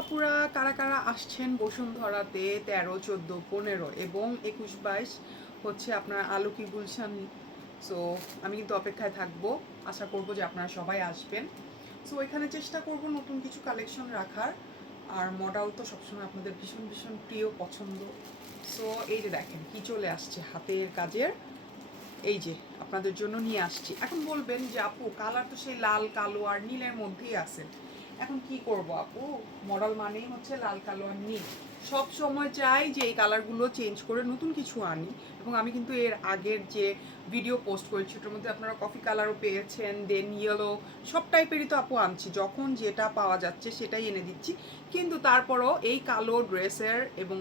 আপুরা কারা কারা আসছেন বসুন্ধরাতে 13, 14, 15 এবং 21, 22 হচ্ছে আপনার আলোকি গুলশান। সো আমি কিন্তু অপেক্ষায় থাকবো, আশা করব যে আপনারা সবাই আসবেন। সো এখানে চেষ্টা করব নতুন কিছু কালেকশন রাখার, আর মডেল তো সবসময় আপনাদের ভীষণ ভীষণ প্রিয় পছন্দ। সো এই যে দেখেন কি চলে আসছে হাতের কাজের, এই যে আপনাদের জন্য নিয়ে আসছি। এখন বলবেন যে আপু কালার তো সেই লাল কালো আর নীলের মধ্যেই আছে, এখন কি করব আপু, মডেল মানেই হচ্ছে লাল কালো আর নীল। সব সময় চাই যে এই কালারগুলো চেঞ্জ করে নতুন কিছু আনি, এবং আমি কিন্তু এর আগের যে ভিডিও পোস্ট করেছি ওটার মধ্যে আপনারা কফি কালারও পেয়েছেন, দেন ইয়েলো, সব টাইপেরই তো আপু আনছি, যখন যেটা পাওয়া যাচ্ছে সেটাই এনে দিচ্ছি। কিন্তু তারপরও এই কালো ড্রেসের এবং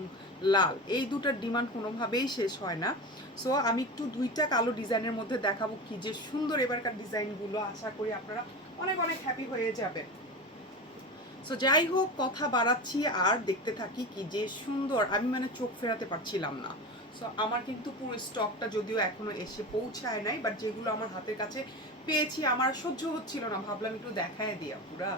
লাল এই দুটার ডিমান্ড কোনোভাবেই শেষ হয় না। সো আমি একটু দুইটা কালো ডিজাইনের মধ্যে দেখাবো কি যে সুন্দর এবারকার ডিজাইনগুলো, আশা করি আপনারা অনেক অনেক হ্যাপি হয়ে যাবে। সো যাই হোক, কথা বাড়াচ্ছি আর দেখতে থাকি কি যে সুন্দর, আমি মানে চোখ ফেরাতে পারছিলাম না। সো আমার কিন্তু পুরো স্টকটা যদিও এখনো এসে পৌঁছায় নাই, বাট যেগুলো আমার হাতের কাছে পেয়েছি আমার সহ্য হচ্ছিল না, ভাবলাম একটু দেখায় দিয়া পুরা।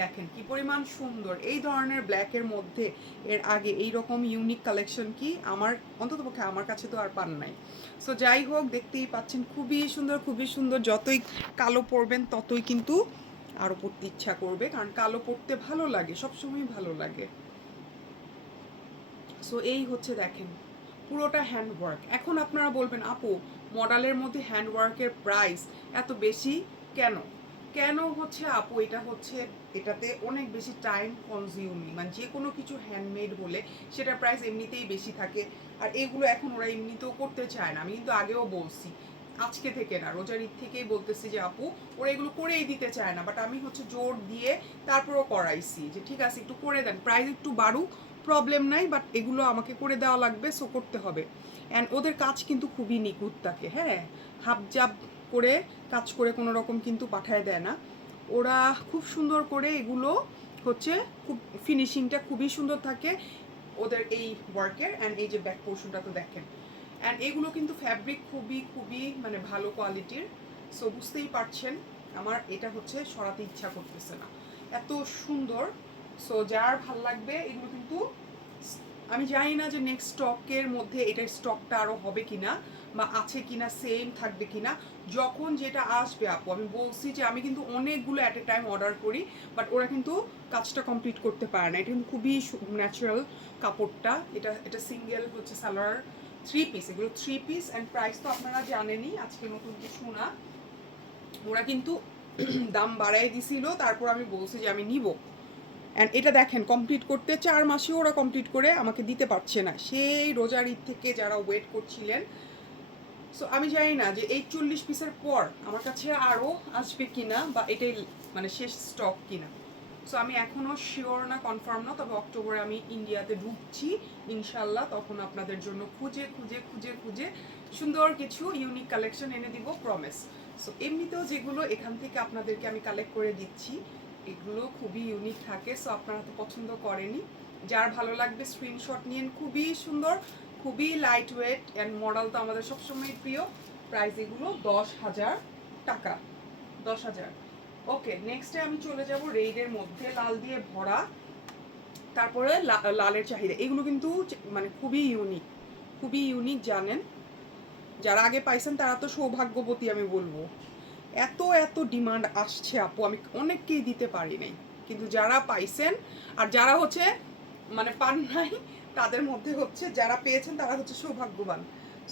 দেখেন কি পরিমাণ সুন্দর এই ধরনের ব্ল্যাকের মধ্যে এর আগে এই রকম ইউনিক কালেকশন কি আমার অন্ততপক্ষে আমার কাছে তো আর পান নাই। সো যাই হোক, দেখতেই পাচ্ছেন খুবই সুন্দর খুবই সুন্দর, যতই কালো পরবেন ততই কিন্তু আরও পড়তে ইচ্ছা করবে, কারণ কালো পড়তে ভালো লাগে, সবসময় ভালো লাগে। সো এই হচ্ছে দেখেন পুরোটা হ্যান্ডওয়ার্ক। এখন আপনারা বলবেন আপু মডেলের মধ্যে হ্যান্ডওয়ার্কের প্রাইস এত বেশি কেন? কেন হচ্ছে আপু, এটা হচ্ছে এটাতে অনেক বেশি টাইম কনজিউমিং, মানে যে কোনো কিছু হ্যান্ডমেড হলে সেটার প্রাইস এমনিতেই বেশি থাকে। আর এগুলো এখন ওরা এমনিতেও করতে চায় না, আমি কিন্তু আগেও বলছি, আজকে থেকে না, রোজার ঈদ থেকেই বলতেছি যে আপু ওরা এগুলো করেই দিতে চায় না, বাট আমি হচ্ছে জোর দিয়ে তারপরও করাইছি যে ঠিক আছে একটু করে দেন, প্রাইস একটু বাড়ুক, প্রবলেম নাই, বাট এগুলো আমাকে করে দেওয়া লাগবে, সো করতে হবে। অ্যান্ড ওদের কাজ কিন্তু খুবই নিখুঁত থাকে, হ্যাঁ, হাবজাব করে কাজ করে কোনো রকম কিন্তু পাঠায় দেয় না। ওরা খুব সুন্দর করে এগুলো হচ্ছে, খুব ফিনিশিংটা খুবই সুন্দর থাকে ওদের এই ওয়ার্কের। অ্যান্ড এই যে ব্যাক পোর্শনটা তো দেখেন, অ্যান্ড এগুলো কিন্তু ফ্যাব্রিক খুবই খুবই মানে ভালো কোয়ালিটির। সো বুঝতেই পারছেন আমার এটা হচ্ছে সরাতে ইচ্ছা করতেছে না, এত সুন্দর। সো যার ভাল লাগবে এগুলো কিন্তু, আমি জানি না যে নেক্সট স্টকের মধ্যে এটার স্টকটা আরও হবে কিনা বা আছে কিনা, সেম থাকবে কিনা। যখন যেটা আসবে আপু, আমি বলছি যে আমি কিন্তু অনেকগুলো অ্যাট এ টাইম অর্ডার করি, বাট ওরা কিন্তু কাজটা কমপ্লিট করতে পারে না। এটা কিন্তু খুবই ন্যাচারাল কাপড়টা, এটা এটা সিঙ্গেল হচ্ছে সালোয়ার, 3 পিস, এগুলো 3 পিস। অ্যান্ড প্রাইস তো আপনারা জানেনই, আজকে নতুন কিছু না, ওরা কিন্তু দাম বাড়াই দিছিল, তারপর আমি বলছি যে আমি নিব। অ্যান্ড এটা দেখেন কমপ্লিট করতে 4 মাসেও ওরা কমপ্লিট করে আমাকে দিতে পারছে না, সেই রোজার ঈদ থেকে যারা ওয়েট করছিলেন। সো আমি জানি না যে এই 40 পিসের পর আমার কাছে আরও আসবে কিনা, বা এটাই মানে শেষ স্টক কিনা। সো আমি এখনও শিওর না, কনফার্ম না, তবে অক্টোবরে আমি ইন্ডিয়াতে ঢুকছি ইনশাল্লাহ, তখন আপনাদের জন্য খুঁজে খুঁজে খুঁজে খুঁজে সুন্দর কিছু ইউনিক কালেকশন এনে দিব, প্রমিস। সো এমনিতেও যেগুলো এখান থেকে আপনাদেরকে আমি কালেক্ট করে দিচ্ছি এগুলো খুবই ইউনিক থাকে, সো আপনারা তো পছন্দ করেনই। যার ভালো লাগবে স্ক্রিনশট নিন, খুবই সুন্দর, খুবই লাইট ওয়েট, অ্যান্ড মডেল তো আমাদের সবসময় প্রিয়। প্রাইস এগুলো 10,000 টাকা, 10,000। ওকে, নেক্সটে আমি চলে যাব রেডের মধ্যে, লাল দিয়ে ভরা, তারপরে লালের চাহিদা, এগুলো কিন্তু মানে খুবই ইউনিক, খুবই ইউনিক। জানেন যারা আগে পাইছেন তারা তো সৌভাগ্যবতী আমি বলবো, এত এত ডিমান্ড আসছে আপু, আমি অনেককেই দিতে পারি নাই, কিন্তু যারা পাইছেন আর যারা হচ্ছে মানে পান নাই, তাদের মধ্যে হচ্ছে যারা পেয়েছেন তারা হচ্ছে সৌভাগ্যবান।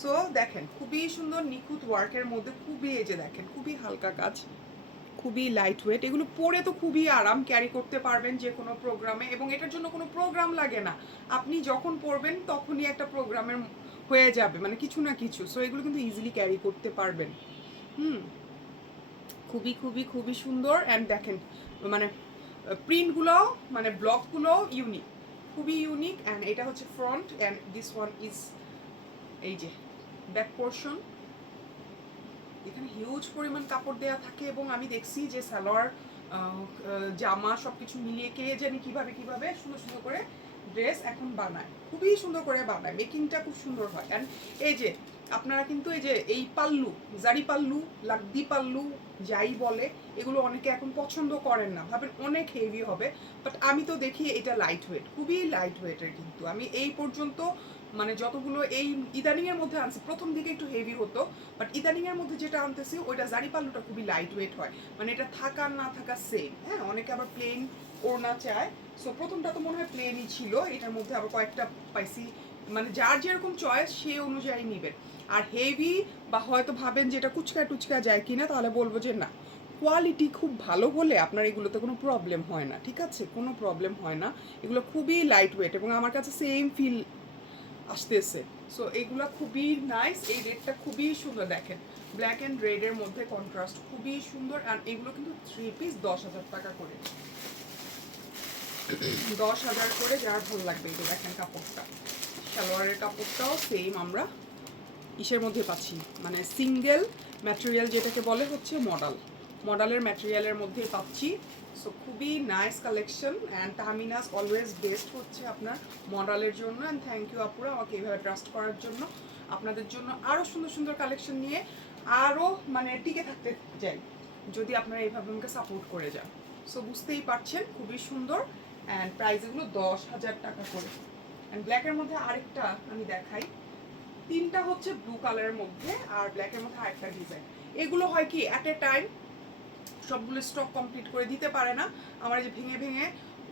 সো দেখেন খুবই সুন্দর নিখুঁত ওয়ার্কের মধ্যে, খুবই এই যে দেখেন খুবই হালকা কাজ, খুবই লাইট ওয়েট, এগুলো পরে তো খুবই আরাম, ক্যারি করতে পারবেন যে কোনো প্রোগ্রামে, এবং এটার জন্য কোনো প্রোগ্রাম লাগে না, আপনি যখন পরবেন তখনই একটা প্রোগ্রামের হয়ে যাবে, মানে কিছু না কিছু। সো এগুলো কিন্তু ইজিলি ক্যারি করতে পারবেন। খুবই খুবই খুবই সুন্দর। অ্যান্ড দেখেন মানে প্রিন্টগুলোও মানে ব্লকগুলোও ইউনিক, খুবই ইউনিক। অ্যান্ড এটা হচ্ছে front, and this one is এই যে ব্যাক পোর্শন। এখানে হিউজ পরিমাণ কাপড় দেওয়া থাকে, এবং আমি দেখছি যে সালোয়ার জামা সব কিছু মিলিয়ে কে জানি কিভাবে কিভাবে সুন্দর সুন্দর করে ড্রেস এখন বানায়, খুবই সুন্দর করে বানায়, মেকিংটা খুব সুন্দর হয়। অ্যান্ড এই যে আপনারা কিন্তু এই যে এই পাল্লু, জারি পাল্লু, লাকদি পাল্লু যাই বলে, এগুলো অনেকে এখন পছন্দ করেন না, ভাবেন অনেক হেভি হবে। বাট আমি তো দেখি এটা লাইট ওয়েট, খুবই লাইট ওয়েটের। কিন্তু আমি এই পর্যন্ত মানে যতগুলো এই ইদানিংয়ের মধ্যে আনছি, প্রথম দিকে একটু হেভি হতো, বাট ইদানিংয়ের মধ্যে যেটা আনতেছি ওইটা জারি পাল্লুটা খুবই লাইট ওয়েট হয়, মানে এটা থাকা না থাকা সেম। হ্যাঁ, অনেকে আবার প্লেন ওড়না চায়। সো প্রথমটা তো মনে হয় প্লেনই ছিল, এটার মধ্যে আবার কয়েকটা পাইছি, মানে যার যেরকম চয়েস সে অনুযায়ী নেবেন। আর হেভি বা হয়তো ভাবেন যে এটা কুচকা টুচকা যায় কিনা, তাহলে বলবো যে না, কোয়ালিটি খুব ভালো হলে আপনার এগুলোতে কোনো প্রবলেম হয় না, ঠিক আছে, কোনো প্রবলেম হয় না। এগুলো খুবই লাইট ওয়েট এবং আমার কাছে সেম ফিল আসতেছে। সো এগুলো খুবই নাইস। এই রেডটা খুবই সুন্দর, দেখেন ব্ল্যাক অ্যান্ড রেডের মধ্যে কন্ট্রাস্ট খুবই সুন্দর। আর এগুলো কিন্তু 3 পিস 10,000 টাকা করে, 10,000 করে। যার ভালো লাগবে এই যে দেখেন কাপড়টা, সালোয়ারের কাপড়টাও সেম আমরা ইসের মধ্যে পাচ্ছি, মানে সিঙ্গেল ম্যাটেরিয়াল যেটাকে বলে হচ্ছে মডালের ম্যাটেরিয়ালের মধ্যে পাচ্ছি। সো খুবই nice collection. And Tahmina's always best হচ্ছে আপনার মডেলের জন্য। অ্যান্ড থ্যাংক ইউ আপুরা আমাকে এইভাবে ট্রাস্ট করার জন্য। আপনাদের জন্য আরও সুন্দর সুন্দর কালেকশন নিয়ে আরও মানে টিকে থাকতে চাই যদি আপনারা এইভাবে আমাকে সাপোর্ট করে যান। সো বুঝতেই পারছেন খুবই সুন্দর। অ্যান্ড প্রাইসগুলো 10,000 টাকা করে। অ্যান্ড ব্ল্যাকের মধ্যে আরেকটা আমি দেখাই, তিনটা হচ্ছে ব্লু কালারের মধ্যে আর ব্ল্যাকের মধ্যে আরেকটা ডিজাইন। এগুলো হয় কি অ্যাট এ টাইম সবগুলো স্টক কমপ্লিট করে দিতে পারে না, আমার যে ভেঙে ভেঙে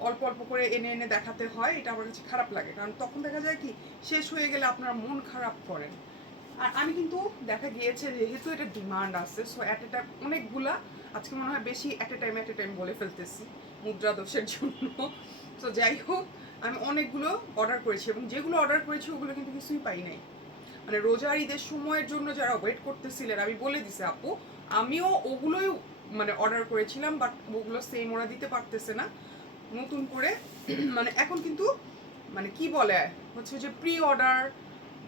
অল্প অল্প করে এনে এনে দেখাতে হয়, এটা আমার কাছে খারাপ লাগে। কারণ তখন দেখা যায় কি শেষ হয়ে গেলে আপনারা মন খারাপ করেন। আর আমি কিন্তু দেখা গিয়েছে যেহেতু এটা ডিমান্ড আছে, সো অ্যাট এ টাইম অনেকগুলা, আজকে মনে হয় বেশি অ্যাট এ টাইম বলে ফেলতেছি মুদ্রা দোষের জন্য। সো যাই হোক, আমি অনেকগুলো অর্ডার করেছি এবং যেগুলো অর্ডার করেছি ওগুলো কিন্তু কিছুই পাই নাই। মানে রোজার ঈদের সময়ের জন্য যারা ওয়েট করতেছিলেন, আমি বলে দিছি আপু, আমিও ওগুলোই মানে অর্ডার করেছিলাম, বাট ওগুলো সেম ওরা দিতে পারতেছে না নতুন করে। মানে এখন কিন্তু মানে কি বলে হচ্ছে যে প্রি অর্ডার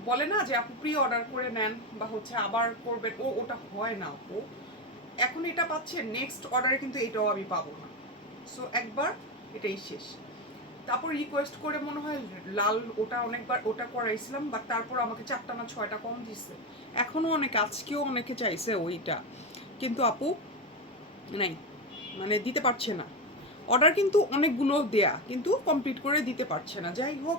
বলে না, যে আপু প্রি অর্ডার করে নেন বা হচ্ছে আবার করবেন, ওটা হয় না আপু। এখন এটা পাচ্ছেন, নেক্সট অর্ডারে কিন্তু এটাও আমি পাবো না। সো একবার এটাই শেষ। তারপর রিকোয়েস্ট করে মনে হয় লাল ওটা অনেকবার ওটা করাইছিলাম, বাট তারপর আমাকে 4টা না 6টা কম দিচ্ছে। এখনও অনেকে, আজকেও অনেকে চাইছে ওইটা, কিন্তু আপু নাই, মানে দিতে পারছে না। অর্ডার কিন্তু অনেকগুলো দেয়া, কিন্তু কমপ্লিট করে দিতে পারছে না। যাই হোক,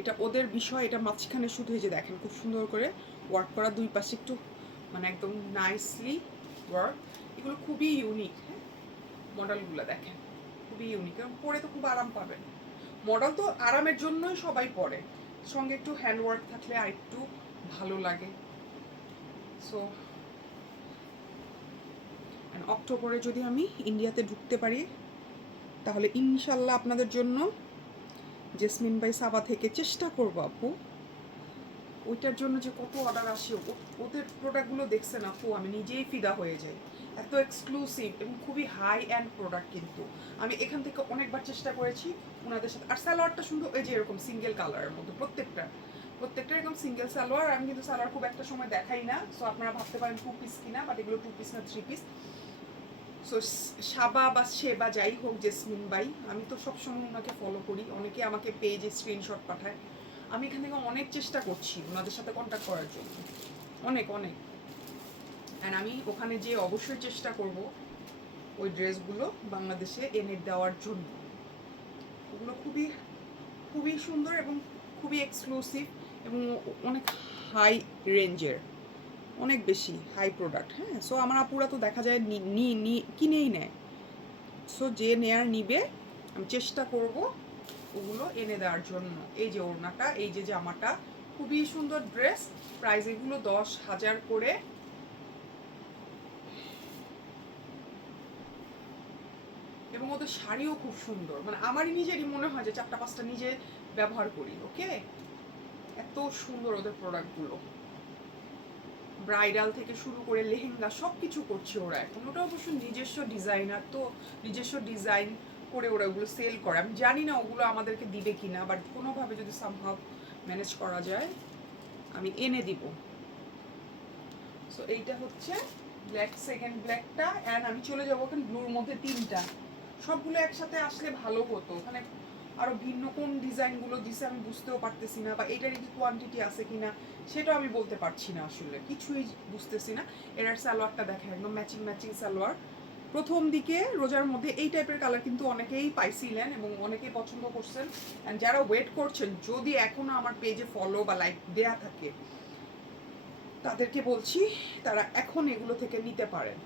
এটা ওদের বিষয়। এটা মাঝখানে শুধু এই যে দেখেন খুব সুন্দর করে ওয়ার্ক করা, দুই পাশে একটু মানে একদম নাইসলি ওয়ার্ক। এগুলো খুবই ইউনিক। হ্যাঁ, মডেলগুলো দেখেন খুবই ইউনিক এবং পরে তো খুব আরাম পাবেন। মডেল তো আরামের জন্যই সবাই পরে, সঙ্গে একটু হ্যান্ডওয়ার্ক থাকলে আর একটু ভালো লাগে। সো অক্টোবরে যদি আমি ইন্ডিয়াতে ঢুকতে পারি, তাহলে ইনশাল্লাহ আপনাদের জন্য জেসমিন বাই সাবা থেকে চেষ্টা করবো আপু। ওইটার জন্য যে কত অর্ডার আসে, ওদের প্রোডাক্টগুলো দেখছেন আপু, আমি নিজেই ফিদা হয়ে যাই। এত এক্সক্লুসিভ এবং খুবই হাই অ্যান্ড প্রোডাক্ট। কিন্তু আমি এখান থেকে অনেকবার চেষ্টা করেছি ওনাদের সাথে। আর সালোয়ারটা সুন্দর, এই যে এরকম সিঙ্গেল কালারের মধ্যে প্রত্যেকটা এরকম সিঙ্গেল সালোয়ার। আমি কিন্তু সালোয়ার খুব একটা সময় দেখাই না, সো আপনারা ভাবতে পারেন 2 পিস কিনা, বাট এগুলো 2 পিস না 3 পিস। সো সাবা বা সেবা যাই হোক, জেসমিন বাই, আমি তো সবসময় ওনাকে ফলো করি। অনেকে আমাকে পেজে স্ক্রিনশট পাঠায়। আমি এখান থেকে অনেক চেষ্টা করছি ওনাদের সাথে কন্ট্যাক্ট করার জন্য, অনেক। অ্যান্ড আমি ওখানে যেয়ে অবশ্যই চেষ্টা করব ওই ড্রেসগুলো বাংলাদেশে এনে দেওয়ার জন্য। ওগুলো খুবই খুবই সুন্দর এবং খুবই এক্সক্লুসিভ এবং অনেক হাই রেঞ্জের, অনেক বেশি হাই প্রোডাক্ট। হ্যাঁ, সো আমার আপুরা তো দেখা যায় কিনেই নেয়। সো যে নেয়ার নিবে, আমি চেষ্টা করব ওগুলো এনে দেওয়ার জন্য। এই যে ওড়নাটা, এই যে জামাটা, খুবই সুন্দর ড্রেস। প্রাইস এগুলো 10,000 করে। এবং ওদের শাড়িও খুব সুন্দর, মানে আমারই নিজেরই মনে হয় যে 4টা 5টা নিজে ব্যবহার করি। ওকে, এত সুন্দর ওদের প্রোডাক্টগুলো। ব্রাইডাল থেকে শুরু করে লেহেঙ্গা সব কিছু করছে ওরা এখন। ওটা অবশ্য নিজস্ব ডিজাইনার, তো নিজস্ব ডিজাইন করে ওরা ওগুলো সেল করে। আমি জানি না ওগুলো আমাদেরকে দিবে কিনা, বাট কোনোভাবে যদি সামহাউ ম্যানেজ করা যায় আমি এনে দিব। সো এইটা হচ্ছে ব্ল্যাক, সেকেন্ড ব্ল্যাকটা। অ্যান্ড আমি চলে যাবো ওখানে ব্লুর মধ্যে 3টা, সবগুলো একসাথে আসলে ভালো হতো। ওখানে আরও ভিন্ন কোন ডিজাইনগুলো দিছে আমি বুঝতেও পারতেছি না, বা এটারই কি কোয়ান্টিটি আছে কি না সেটাও আমি বলতে পারছি না, আসলে কিছুই বুঝতেছি না। এটার সালোয়ারটা দেখে একদম ম্যাচিং ম্যাচিং সালোয়ার। প্রথম দিকে রোজার মধ্যে এই টাইপের কালার কিন্তু অনেকেই পাইছিলেন এবং অনেকেই পছন্দ করছেন। অ্যান্ড যারা ওয়েট করছেন, যদি এখনও আমার পেজে ফলো বা লাইক দেয়া থাকে, তাদেরকে বলছি তারা এখন এগুলো থেকে নিতে পারেন।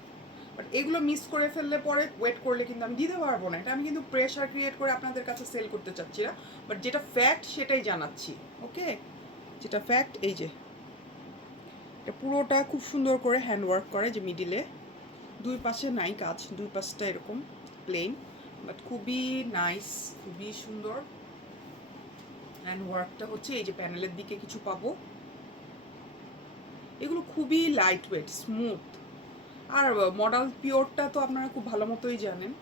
বাট এগুলো মিস করে ফেললে পরে ওয়েট করলে কিন্তু আমি দিতে পারবো না। এটা আমি কিন্তু প্রেশার ক্রিয়েট করে আপনাদের কাছে সেল করতে চাচ্ছি না, বাট যেটা ফ্যাক্ট সেটাই জানাচ্ছি। ওকে, যেটা ফ্যাক্ট এই যে এটা পুরোটা খুব সুন্দর করে হ্যান্ডওয়ার্ক করে, যে মিডিলে দুই পাশে নাই কাজ, দুই পাশটা এরকম প্লেন, বাট খুবই নাইস, খুবই সুন্দর। অ্যান্ড ওয়ার্কটা হচ্ছে এই যে প্যানেলের দিকে কিছু পাবো। এগুলো খুবই লাইট ওয়েট, স্মুথ। আর মডেল পিওরটা তো আপনারা খুব ভালো মতোই জানেন,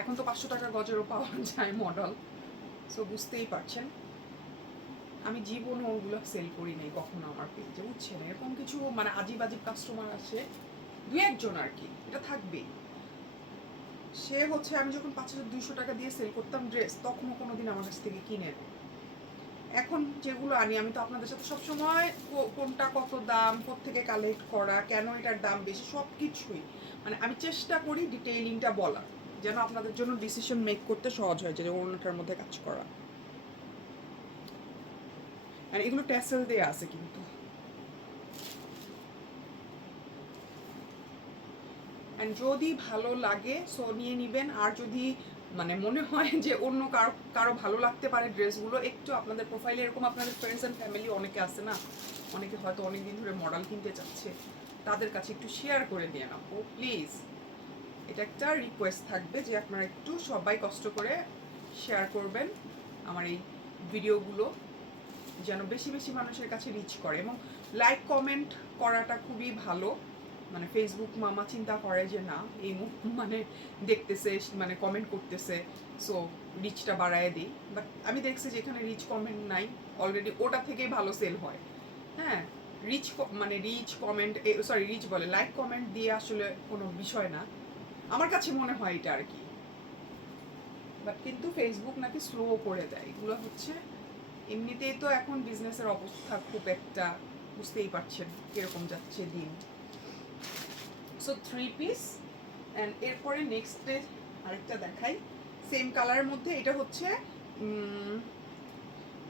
এখন তো 500 টাকা গজেরও পাওয়া যায় মডেল, সো বুঝতেই পারছেন। আমি জীবনে ওগুলো সেল করি নাই কখনো আমার পেজে, বুঝছেন। এরকম কিছু মানে আজিব আজিব কাস্টমার আসে, দু একজন আর কি, এটা থাকবেই। সে হচ্ছে আমি যখন 5200 টাকা দিয়ে সেল করতাম ড্রেস, তখনও কোনো দিন আমার কাছ থেকে কিনে নেয়। এখন যেগুলো আনি আমি তো আপনাদের সাথে সবসময় কোনটা কত দাম, কোত্থেকে কালেক্ট করা, কেন এটার দাম বেশি, সব কিছুই মানে আমি চেষ্টা করি ডিটেইলিংটা বলা, যেন আপনাদের জন্য ডিসিশন মেক করতে সহজ হয়, যে অন্যটার মধ্যে কাজ করা। আর এগুলো ট্যাসেল দেয়া আছে কিন্তু। অ্যান্ড যদি ভালো লাগে সো নিয়ে নেবেন, আর যদি মানে মনে হয় যে অন্য কারো কারো ভালো লাগতে পারে ড্রেসগুলো, একটু আপনাদের প্রোফাইলে এরকম আপনাদের ফ্রেন্ডস অ্যান্ড ফ্যামিলি অনেকে আছে না, অনেকে হয়তো অনেক দিন ধরে মডেল কিনতে চাচ্ছে, তাদের কাছে একটু শেয়ার করে দিয়ে নাও প্লিজ। এটা একটা রিকোয়েস্ট থাকবে যে আপনারা একটু সবাই কষ্ট করে শেয়ার করবেন আমার এই ভিডিওগুলো, যেন বেশি বেশি মানুষের কাছে রিচ করে। এবং লাইক কমেন্ট করাটা খুবই ভালো, মানে ফেসবুক মামা চিন্তা করে যে না এই মানে দেখতেছে, মানে কমেন্ট করতেছে, সো রিচটা বাড়ায় দিই। বাট আমি দেখছি যেখানে রিচ কমেন্ট নাই অলরেডি ওটা থেকেই ভালো সেল হয়। হ্যাঁ, রিচ মানে রিচ কমেন্ট, সরি রিচ বলে, লাইক কমেন্ট দিয়ে আসলে কোনো বিষয় না, আমার কাছে মনে হয় এটা আর কি। বাট কিন্তু ফেসবুক নাকি স্লো করে দেয় এগুলো, হচ্ছে এমনিতেই তো এখন বিজনেসের অবস্থা খুব একটা, বুঝতেই পারছেন কিরকম যাচ্ছে দিন। So 3 piece. অ্যান্ড এরপরে নেক্সট ডে আরেকটা দেখাই সেম কালারের মধ্যে। এটা হচ্ছে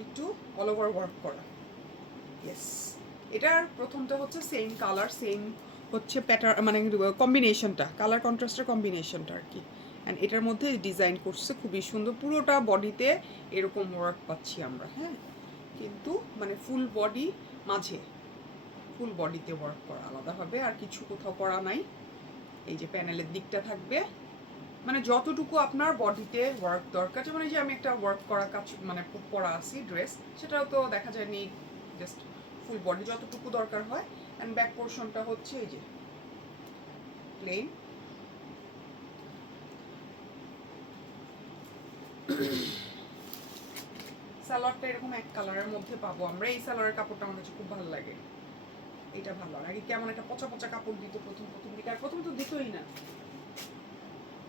একটু অল ওভার ওয়ার্ক করা, ইয়েস। এটার প্রথমটা হচ্ছে সেম কালার, সেম হচ্ছে প্যাটার্ন, মানে কম্বিনেশনটা, কালার কন্ট্রাস্টের কম্বিনেশনটা আর কি। অ্যান্ড এটার মধ্যে ডিজাইন করছে খুবই সুন্দর, পুরোটা বডিতে এরকম ওয়ার্ক পাচ্ছি আমরা। হ্যাঁ, কিন্তু মানে ফুল বডি, মাঝে ফুল বডিতে ওয়ার্ক করা আলাদাভাবে, আর কিছু কোথাও করা নাই। এই যে প্যানেলের দিকটা থাকবে, মানে যতটুকু আপনার বডিতে ওয়ার্ক দরকার, যেমন এই যে আমি একটা ওয়ার্ক করা কাজ মানে পরা আছি ড্রেস, সেটাও তো দেখা যায় নি, জাস্ট ফুল বডি যতটুকু দরকার হয়। অ্যান্ড ব্যাক পোর্শনটা হচ্ছে এই যে প্লেন। সালোয়ারটা এরকম এক কালারের মধ্যে পাবো আমরা। এই সালোয়ারের কাপড়টা আমার কাছে খুব ভালো লাগে, এটা ভালো লাগে। কেমন একটা পচা পচা কাপড় দিত প্রথম দিকে, আর প্রথম তো দিতই না,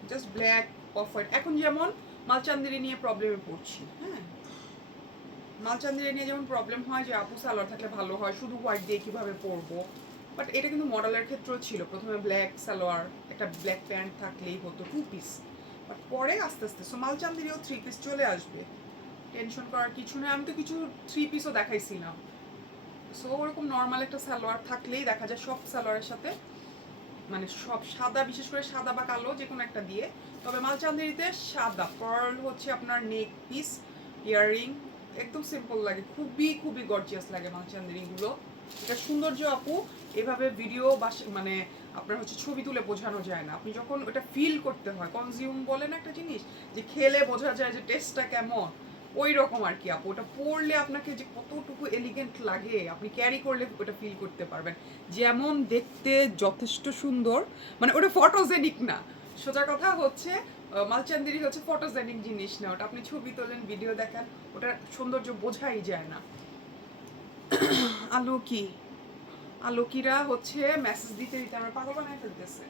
জাস্ট ব্ল্যাক অফ হোয়াইট। এখন যেমন মালচান্দিরি নিয়ে প্রবলেমে পড়ছি, হ্যাঁ, মালচান্দিরি নিয়ে যেমন প্রবলেম হয় যে আপু সালোয়ার থাকলে ভালো হয়, শুধু হোয়াইট দিয়ে কীভাবে পরবো। বাট এটা কিন্তু মডেলের ক্ষেত্রেও ছিল, প্রথমে ব্ল্যাক সালোয়ার, একটা ব্ল্যাক প্যান্ট থাকলেই হতো 2 পিস, বাট পরে আস্তে আস্তে সো মালচান্দিরিও 3 পিস চলে আসবে, টেনশন করার কিছু নেই। আমি তো কিছু 3 পিসও দেখাইছিলাম। সো ওরকম নর্মাল একটা সালোয়ার থাকলেই দেখা যায় সব সালোয়ারের সাথে, মানে সব সাদা, বিশেষ করে সাদা বা কালো যে কোনো একটা দিয়ে। তবে মালচান্দিরিতে সাদা পার্ল হচ্ছে আপনার নেক পিস, ইয়াররিং, একদম সিম্পল লাগে, খুবই খুবই গর্জিয়াস লাগে মালচান্দিরিগুলো। এটা সৌন্দর্য আপু এভাবে ভিডিও বা মানে আপনার হচ্ছে ছবি তুলে বোঝানো যায় না, আপনি যখন ওটা ফিল করতে হয়, কনজিউম বলেন একটা জিনিস, যে খেলে বোঝা যায় যে টেস্টটা কেমন, ওই রকম আর কি আপু। ওটা পরলে আপনাকে যে কতটুকু এলিগেন্ট লাগে, আপনি ক্যারি করলে ওটা ফিল করতে পারবেন। যেমন দেখতে যথেষ্ট সুন্দর, মানে ওটা ফটোজেনিক না, সোজা কথা হচ্ছে মালচান্দিরি হচ্ছে ফটোজেনিক জিনিস না, ওটা আপনি ছবি তোলেন, ভিডিও দেখেন, ওটার সৌন্দর্য বোঝাই যায় না। আলোকিরা হচ্ছে মেসেজ দিতে দিতে আমার পাগল বানায় ফেলতেছে।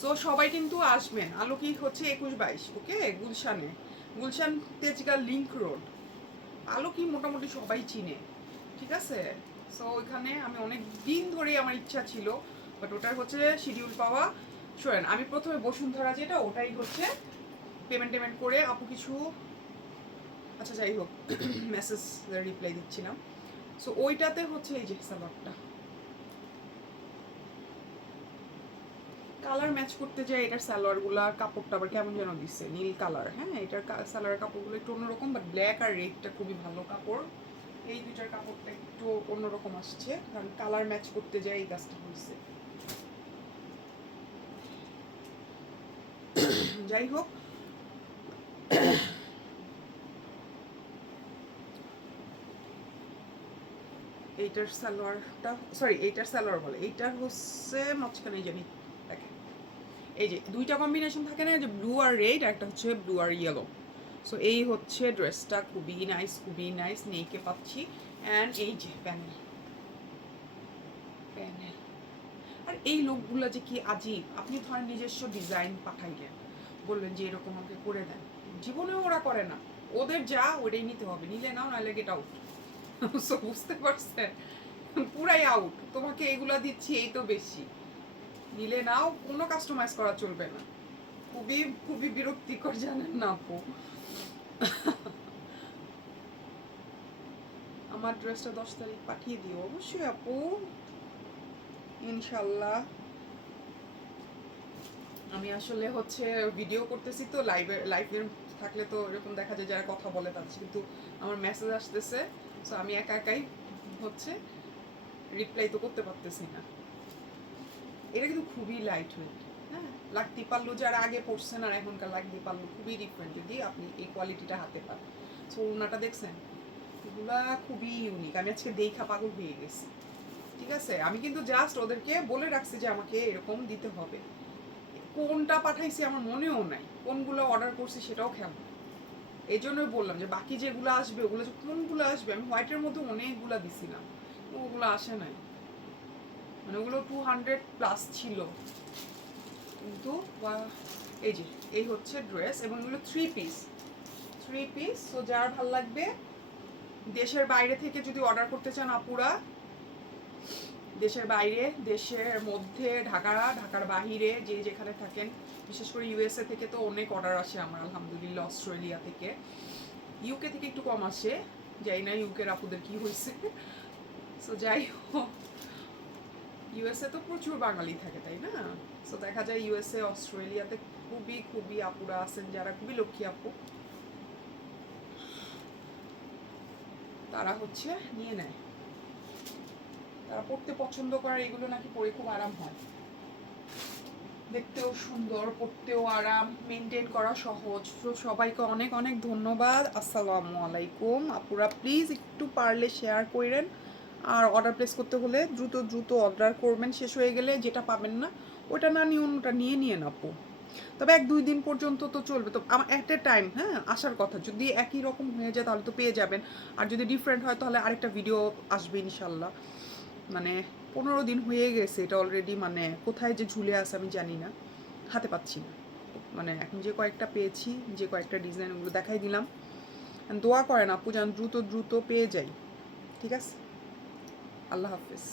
সো সবাই কিন্তু আসবেন, আলোকি হচ্ছে 21-22, ওকে, গুলশান তেজগাঁ লিংক রোড। আলোকি মোটামুটি সবাই চিনে, ঠিক আছে। সো ওইখানে আমি অনেক দিন ধরেই আমার ইচ্ছা ছিল, বাট ওটার হচ্ছে শিডিউল পাওয়া। শোনেন, আমি প্রথমে বসুন্ধরা যেটা, ওটাই হচ্ছে পেমেন্ট করে আপু কিছু, আচ্ছা যাই হোক, মেসেজ রিপ্লাই দিচ্ছিলাম। সো ওইটাতে হচ্ছে এই যে সালোয়ারটা কালার ম্যাচ করতে যায়, এটার সালোয়ারগুলা কাপড়টা আবার কেমন যেন দিচ্ছে, নীল কালার। হ্যাঁ, এটার সালোয়ার কাপড়গুলো একটু অন্যরকম, বাট ব্ল্যাক আর রেডটা খুবই ভালো কাপড়। এই দুইটার কাপড়টা একটু অন্যরকম আসছে, কারণ কালার ম্যাচ করতে যায় এই কাজটা হয়েছে। যাই হোক, এইটার সালোয়ারটা, সরি এইটার সালোয়ার বলে, এইটার হচ্ছে মাঝখানে জানি দেখেন, এই যে দুইটা কম্বিনেশন থাকে না, যে ব্লু আর রেড, একটা হচ্ছে ব্লু আর ইয়েলো। সো এই হচ্ছে ড্রেসটা, খুবই নাইস নেইকে পাচ্ছি। অ্যান্ড এই যে প্যানেল, আর এই লোকগুলো যে কি আজীব। আপনি ধরেন নিজস্ব ডিজাইন পাঠাইলেন, বললেন যে এরকম আমাকে করে দেন, জীবনেও ওরা করে না। ওদের যা ওটাই নিতে হবে, নিলে নাও নাহলে গেট আউট। সো বুঝতে পারছেন, পুরাই আউট, তোমাকে এগুলা দিচ্ছি এই তো বেশি, নিলে নাও, কোনো কাস্টমাইজ করা চলবে না। খুবই খুবই বিরক্তিকর, জানেন না আপু। আমার ড্রেসটা 10 তারিখ পাঠিয়ে দিও অবশ্যই আপু, ইনশাল্লাহ। আমি আসলে হচ্ছে ভিডিও করতেছি তো, লাইভে থাকলে তো এরকম দেখা যায় যারা কথা বলে তাদের, কিন্তু আমার মেসেজ আসতেছে, সো আমি একা একাই হচ্ছে রিপ্লাই তো করতে পারতেছি না। এটা কিন্তু খুবই লাইট ওয়েট। হ্যাঁ, লাকতি পাল্লু যারা আগে পড়ছেন আর এখনকার লাকতি পাল্লু খুবই ডিফারেন্ট, যদি আপনি এই কোয়ালিটিটা হাতে পান। সো ওড়নাটা দেখছেন, এগুলা খুবই ইউনিক, আমি আজকে দেখা পাগল হয়ে গেছি। ঠিক আছে, আমি কিন্তু জাস্ট ওদেরকে বলে রাখছি যে আমাকে এরকম দিতে হবে। কোনটা পাঠাইছি আমার মনেও নাই, কোনগুলো অর্ডার করছি সেটাও খেয়াল নেই। এই জন্যই বললাম যে বাকি যেগুলো আসবে ওগুলো যে কোনগুলো আসবে, আমি হোয়াইটের মধ্যে অনেকগুলো দিছিলাম, ওগুলো আসে নাই, মানে ওগুলো 200+ ছিল। কিন্তু এই যে এই হচ্ছে ড্রেস, এবং এগুলো 3 পিস। তো যার ভাল লাগবে, দেশের বাইরে থেকে যদি অর্ডার করতে চান আপুরা, দেশের বাইরে, দেশের মধ্যে, ঢাকার বাহিরে, যে যেখানে থাকেন, বিশেষ করে ইউএসএ থেকে তো অনেক অর্ডার আসে আমার আলহামদুলিল্লাহ, অস্ট্রেলিয়া থেকে, ইউকে থেকে একটু কম আসে, যাই না ইউকের আপুদের কি হয়েছে। সো যাই হোক, ইউএসএ তো প্রচুর বাঙালি থাকে তাই না। সো দেখা যায় ইউএসএ অস্ট্রেলিয়াতে খুবই খুবই আপুরা আছেন যারা খুবই লক্ষ্মী আপু, তারা হচ্ছে নিয়ে নেয়, তারা পড়তে পছন্দ করে, এগুলো নাকি পরে খুব আরাম হয়, দেখতেও সুন্দর, পড়তেও আরাম, মেনটেন করা সহজ। তো সবাইকে অনেক অনেক ধন্যবাদ। আসসালামু আলাইকুম আপুরা, প্লিজ একটু পারলে শেয়ার করেন, আর অর্ডার প্লেস করতে হলে দ্রুত অর্ডার করবেন, শেষ হয়ে গেলে যেটা পাবেন না ওটা না নিয়ে অন্যটা নিয়ে আপু। তবে 1-2 দিন পর্যন্ত তো চলবে, তো আমার এট এ টাইম, হ্যাঁ, আসার কথা, যদি একই রকম হয়ে যায় তাহলে তো পেয়ে যাবেন, আর যদি ডিফারেন্ট হয় তাহলে আরেকটা ভিডিও আসবে ইনশাল্লাহ। মানে 15 দিন হয়ে গেছে এটা অলরেডি, মানে কোথায় যে ঝুলে আছে আমি জানি না, হাতে পাচ্ছি না। মানে এখন যে কয়েকটা পেয়েছি, যে কয়েকটা ডিজাইন, ওগুলো দেখাই দিলাম। দোয়া করেন আপু যেন দ্রুত পেয়ে যাই। ঠিক আছে, আল্লাহ হাফিজ।